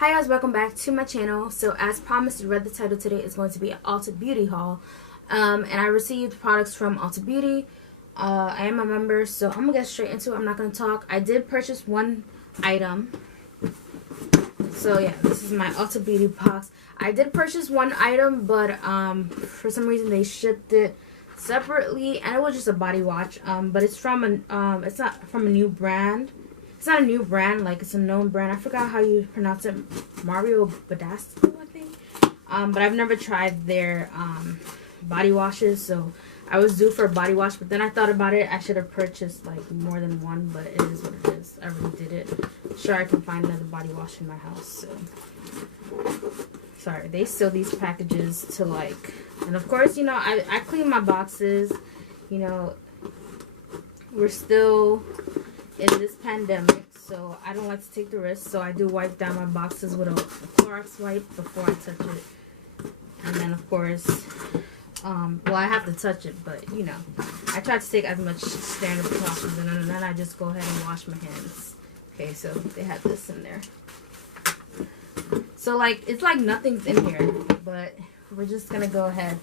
Hi guys, welcome back to my channel. So as promised, you read the title, today is going to be an Ulta Beauty haul. And I received products from Ulta Beauty. I am a member, so I'm gonna get straight into it. I'm not gonna talk. I did purchase one item. So yeah, this is my Ulta Beauty box. I did purchase one item, but for some reason they shipped it separately, and it was just a body wash. But it's from an it's not from a new brand. It's not a new brand, like it's a known brand. I forgot how you pronounce it. Mario Badasco, I think. But I've never tried their body washes, so I was due for a body wash. But then I thought about it. I should have purchased like more than one, but it is what it is. I already did it. Sure, I can find another body wash in my house. So sorry, they sell these packages to like, and of course, you know, I clean my boxes. You know, we're still in this pandemic, so I don't like to take the risk, so I do wipe down my boxes with a Clorox wipe before I touch it. And then of course, well, I have to touch it, but you know, I try to take as much standard precautions, and then I just go ahead and wash my hands. Okay, so they had this in there, so like it's like nothing's in here, but we're just gonna go ahead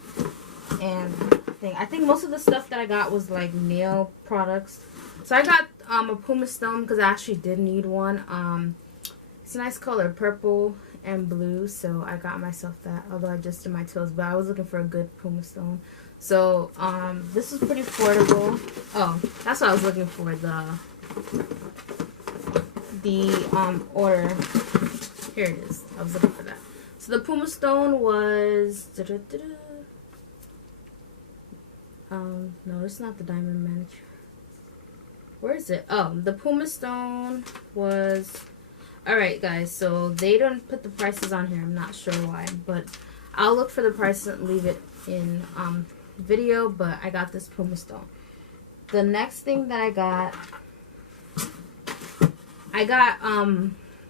and I think most of the stuff that I got was like nail products. So I got a Puma Stone because I actually did need one. It's a nice color, purple and blue, so I got myself that, although I just did my toes, but I was looking for a good Puma Stone. So this is pretty affordable. Oh, that's what I was looking for, the order. Here it is. I was looking for that. So the Puma Stone was no, it's not the diamond manicure. Where is it? Oh, the Puma Stone was... Alright, guys, so they don't put the prices on here. I'm not sure why, but I'll look for the prices and leave it in video, but I got this Puma Stone. The next thing that I got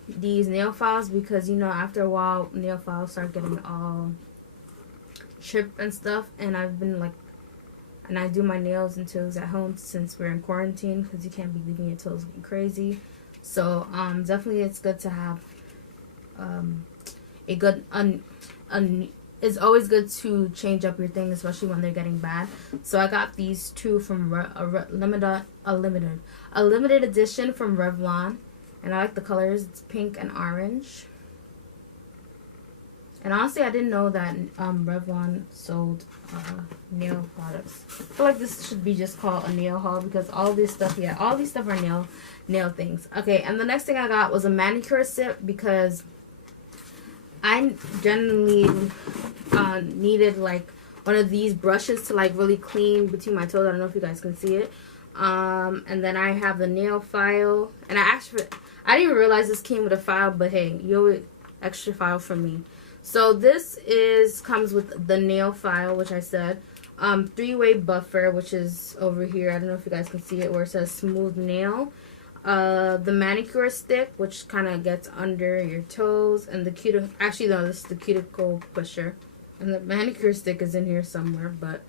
these nail files, because, you know, after a while, nail files start getting all chipped and stuff, and I've been, like, and I do my nails and toes at home since we're in quarantine, because you can't be leaving your toes looking crazy. So definitely it's good to have a good it's always good to change up your things, especially when they're getting bad. So I got these two from a limited edition from Revlon, and I like the colors. It's pink and orange. And honestly, I didn't know that Revlon sold nail products. I feel like this should be just called a nail haul, because all this stuff, yeah, all these stuff are nail things. Okay, and the next thing I got was a manicure set, because I generally needed like one of these brushes to like really clean between my toes. I don't know if you guys can see it. And then I have the nail file, and I didn't even realize this came with a file, but hey, you extra file from me. So this comes with the nail file, which I said, 3-way buffer, which is over here. I don't know if you guys can see it, where it says smooth nail. The manicure stick, which kind of gets under your toes, and the cuticle. Actually, no, this is the cuticle pusher, and the manicure stick is in here somewhere. But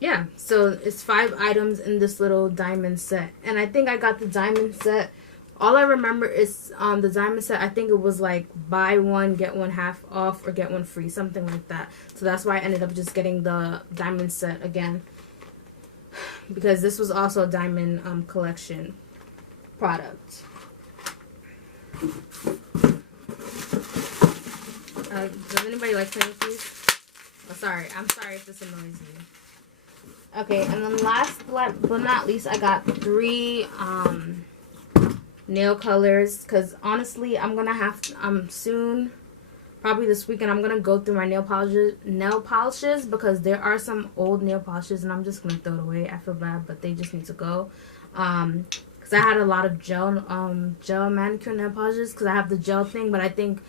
yeah, so it's 5 items in this little diamond set, and I think I got the diamond set. All I remember is the diamond set, I think it was like buy one, get one half off, or get one free, something like that. So that's why I ended up just getting the diamond set again, because this was also a diamond collection product. Does anybody like playing with these? Oh, sorry. I'm sorry if this annoys you. Okay, and then last but not least, I got 3... nail colors, because honestly I'm gonna have to, soon, probably this weekend, I'm gonna go through my nail polishes, because there are some old nail polishes and I'm just gonna throw it away. I feel bad, but they just need to go, because I had a lot of gel manicure nail polishes, because I have the gel thing, but I think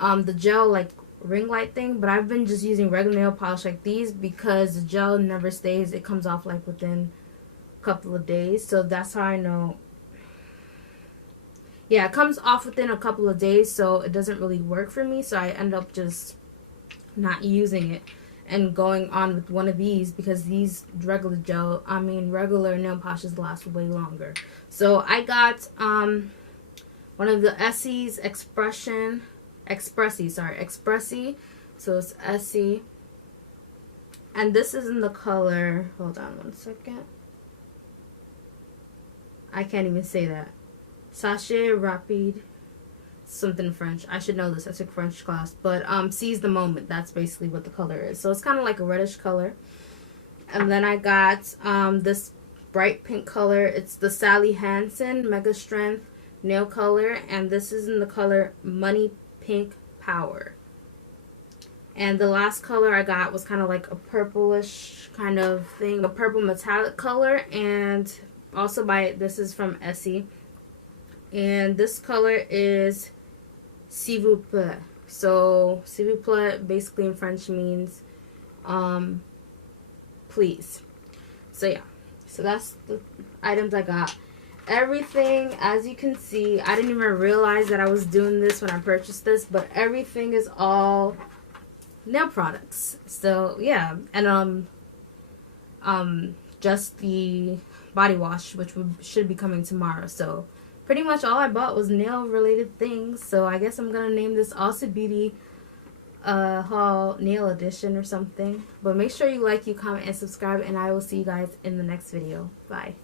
the gel like ring light thing, but I've been just using regular nail polish like these, because the gel never stays. It comes off like within a couple of days, so that's how I know. Yeah, it comes off within a couple of days, so it doesn't really work for me. So I end up just not using it and going on with one of these, because these regular nail polishes last way longer. So I got one of the Essie's Expressi. So it's Essie. And this is in the color, hold on one second. I can't even say that. Sachet Rapide, something French. I should know this. I took French class. But Seize the Moment. That's basically what the color is. So it's kind of like a reddish color. And then I got this bright pink color. It's the Sally Hansen Mega Strength nail color. And this is in the color Money Pink Power. And the last color I got was kind of like a purplish kind of thing. A purple metallic color. And also this is from Essie. And this color is S'il vous plaît. So S'il vous plaît basically in French means please. So yeah. So that's the items I got. Everything, as you can see, I didn't even realize that I was doing this when I purchased this, but everything is all nail products. So yeah. And just the body wash, which should be coming tomorrow. So pretty much all I bought was nail related things. So I guess I'm gonna name this Ulta Beauty haul nail edition or something. But make sure you like, you comment, and subscribe, and I will see you guys in the next video. Bye.